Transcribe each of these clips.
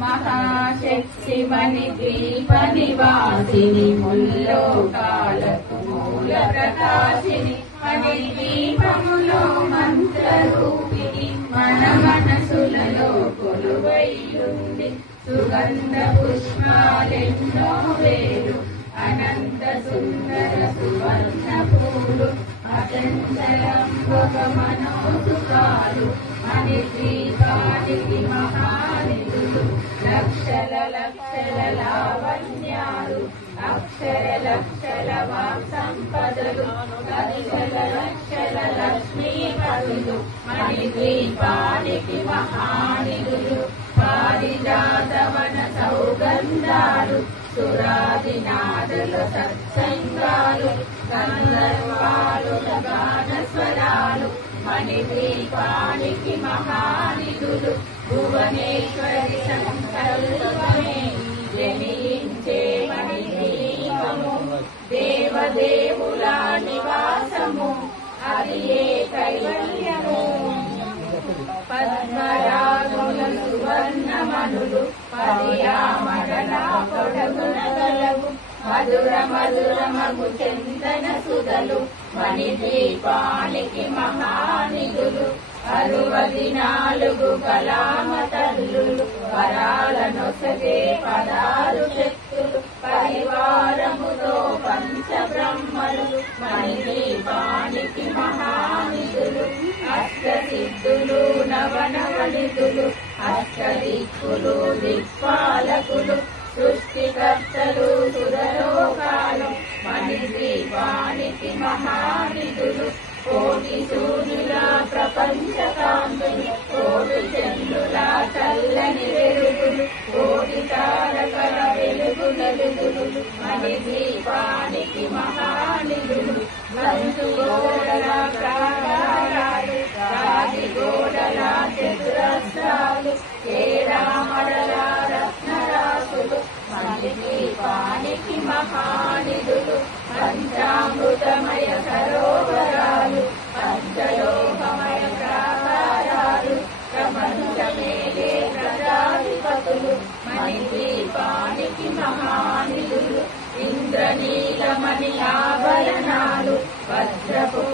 మహాశక్తి మణి ద్వీప నివాసిని ముల్లోకాలకు మూల ప్రకాశిని మణి ద్వీపములో మంత్రరూపిణి మన మనసులలో కొలువైయుండి సుగంధ పుష్పాలెన్నో వేలు అనంత సుందర సువర్ణ పూలు అచంచలం ఒక మనోసుకాలు మణి ద్వీపానికి మహానిధులు లక్షల లక్షల లావణ్యాలు అక్షర లక్షల వాక్ సంపదలు లక్షల లక్షల లక్ష్మీపతులు మణి ద్వీపానికి మహానిధులు పారిజాతవన సౌగంధాలు సురాదినాదుల సత్సంగాలు గంధర్వాలుల గాన స్వరాలు మణి ద్వీపానికి మహానిధులు భువనేశ్వరి సంకల్పమే జనించే మణి ద్వీపము దేవదేవుల నివాసము అది ఏ కైవల్యము పద్మరాగుల సువర్ణమనులు పర్యామరణ పొడగున గలవు మధుర మధురమగు చందన సుధలు మణి ద్వీపానికి మహానిధులు 64 కళామ తల్లులు వరాలనొసగే పదాలు శక్తులు పరివారముతో పంచబ్రహ్మలు మణి ద్వీపానికి మహానిధులు అష్టసిద్ధులు నవనవనిధులు అష్టదిక్కులు దిక్పాలకులు సృష్టికర్తలు సురలోకాలు మణి ద్వీపానికి మహానిధులు కోటి సూర్యుల ప్రపంచ కాంతులు కోటి చంద్రుల చల్లని వెలుగులు కోటి తారకల వెలుగు వెలుగులు మణి ద్వీపానికి మహానిధులు మంచు గోడల ప్రాకారాలు రాగి గోడల చతురస్రాలు కేరామడల రత్నరాసులు మణి ద్వీపానికి మహానిధులు పంచామృతమయ సరోవరాలు పంచలోకమయ ప్రాకారాలు ప్రపంచమేలే ప్రజాధిపతులు మణి ద్వీపానికి మహానిధులు ఇంద్రనీలమణి ఆభరణాలు వజ్రపు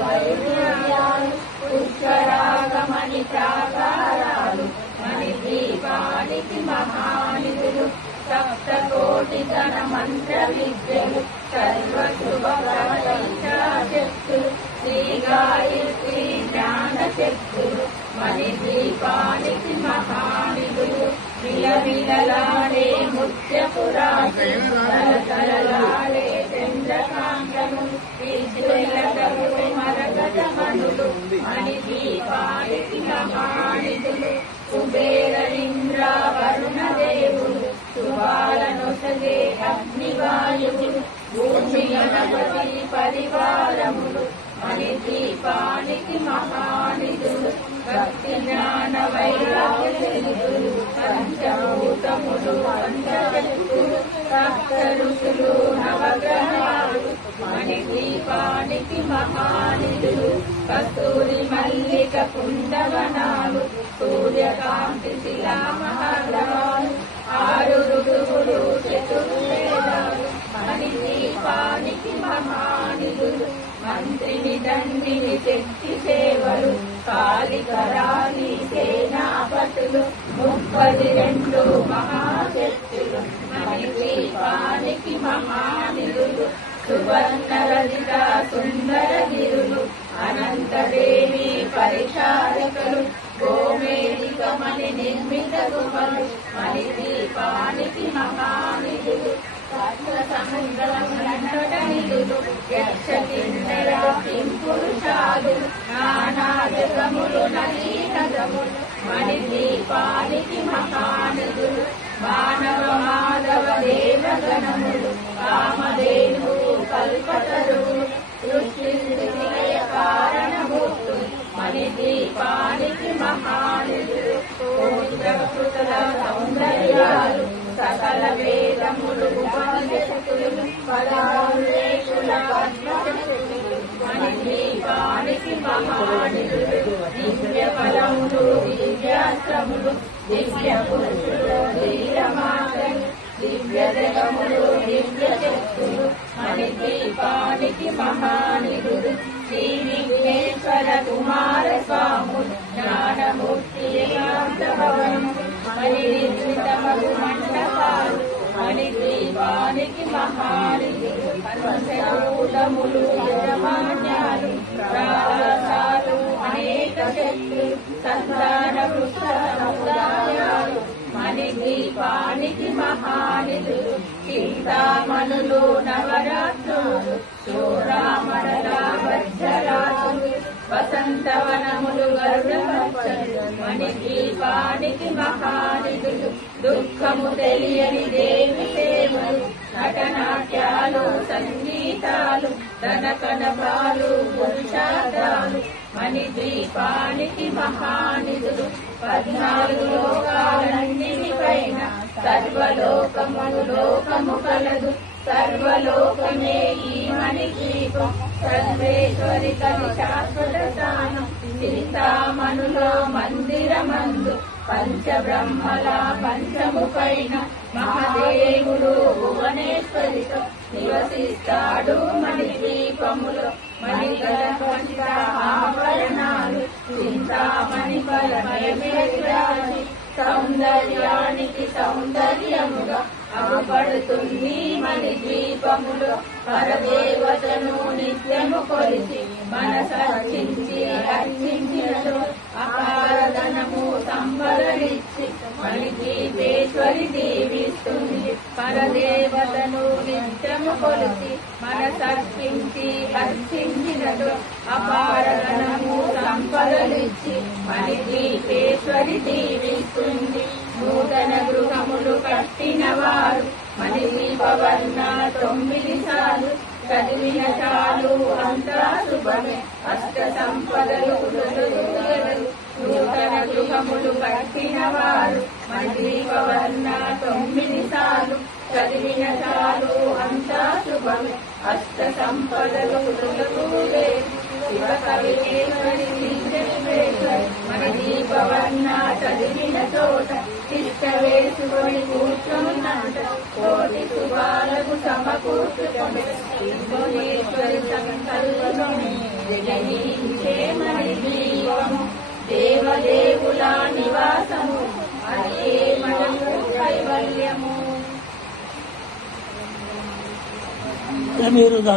వైద్యాలు పుష్కరాగమణి ప్రాకారాలు మణి ద్వీపానికి మహానిధులు సప్తకోటి గణ మంత్ర విద్యలు సర్వశుభ శక్తులు శ్రీ గాయత్రి జ్ఞాన శక్తులు మణి ద్వీపానికి మహానిధులు విలవిలలాడే ముత్యపు రాశులు తలతలలాడే చంద్రకాంతము విద్యులతలు మరగజమనులు మణి ద్వీపానికి మహానిధులు కుబేరలింద్ర వరుణ దేవులు శుభాలనొసగే అగ్నివాయువులు భూమి గణపతి పరివారములు మణి ద్వీపానికి మహానిధులు భక్తి జ్ఞాన వైరాగ్యులు పంచభూతములు పంచశక్తులు సప్త ఋషులు నవగ్రహాలు మణి ద్వీపానికి మహానిధులు కస్తూరి మల్లిక కుందవనాలు సూర్యకాంతి శిలా మహాగ్రహాలు 6 ఋతువులు చతుర్వేదాలు మణి ద్వీపానికి మహానిధులు మంత్రిని దండిని శక్తి సేవలు కాళికరాలి సేనాపతులు 32 మహాశక్తులు మణి ద్వీపానికి మహానిధులు సువర్ణ రజిత సుందర గిరులు అనంతదేవి పరిచారకులు గోమేధికమణి నిర్మిత గుహలు మణి ద్వీపానికి మహానిధులు సముద్రములంటనిధులు యక్ష కిన్నెర పురుషాలు నానాజగములు నదీనదములు మణి ద్వీపానికి మహానిధులు మానవ మాధవ దేవగణములు కామధేను కల్పతరువులు సృష్టి స్థితిలయ కారణభూతులు మణి ద్వీపానికి మహానిధులు కోటికృతుల సౌందర్యాలు సకల వేదములు ఉపనిషత్తులు పదాలేకుల పద్మశక్తులు మణి ద్వీపానికి మహానిధులు దివ్య బలములు దివ్యాస్త్రములు దివ్య పురుషులు ధీరమాతలు దివ్య జగములు దివ్య శక్తులు మణిద్వీపానికి మహానిధులు శ్రీ విఘ్నేశ్వర కుమార స్వాములు జ్ఞానమూర్తి ఏకాంతభవనము మణినిర్మితమగు మండపాలు మణిద్వీపానికి మహానిధులు పంచభూతములు యజమాన్యాలు రాసాలు అనేక శక్తులు సంతాన వృక్ష సముదాయాలు మణిద్వీపానికి మహానిధులు చింతామణులు నవరాత్రులు శూరామణల వజ్రరాజులు వసంతవనములు గరుడపచ్చలు మణిద్వీపానికి మహానిధులు దుఃఖము తెలియని దేవి సేవలు నటనాట్యాలు సంగీతాలు ధనకనపాలు పురుషార్థాలు మణిద్వీపానికి మహానిధులు 14 లోకాలన్నిటిపైన సర్వలోకములు లోకము కలదు సర్వలోకమే ఈ మణిద్వీపం సర్వేశ్వరి కలి శాశ్వత స్థానం చింతామణులో మందిరమందు పంచబ్రహ్మల పంచముపైన మహాదేవుడు భువనేశ్వరితో నివసిస్తాడు మణిద్వీపములో మణిగల పంచ ఆభరణాలు చింతామణి ఫలమయమేరాజి సౌందర్యానికి సౌందర్యముగా అగుపడుతుంది మణిద్వీపములో పరదేవతను నిత్యము కొలిచి మనసర్చించి అర్చించినతో అపారధనము సంపదనిచ్చి మణిద్వీపేశ్వరి దీవిస్తుంది పరదేవతను నిత్యము కొలిచి మనసర్చించి అర్చించినతో అపారధనము సంపదనిచ్చి మణిద్వీపేశ్వరి దీవిస్తుంది నూతన గృహములు కట్టిన వారు మణిద్వీపవర్ణ 9 సార్లు చదివిన చాలు అంతా శుభమే అష్ట సంపదలు నూతన గృహములు కట్టిన వారు మణిద్వీపవర్ణ 9 సార్లు చదివిన చాలు అంతా శుభమే అష్ట సంపదలు శివ కవికేశ్వరి శ్రీకృష్ణేశ్వరి మణిద్వీపవర్ణ చదివిన చోట ఇష్ట వేసుకొని కూర్చున్నట కోటి శుభాలకు సమకూర్చుకొని భువనేశ్వరి సంకల్పమే జగనీంచే మణిద్వీపము దేవదేవుల నివాసము అదే మనకు కైవల్యము.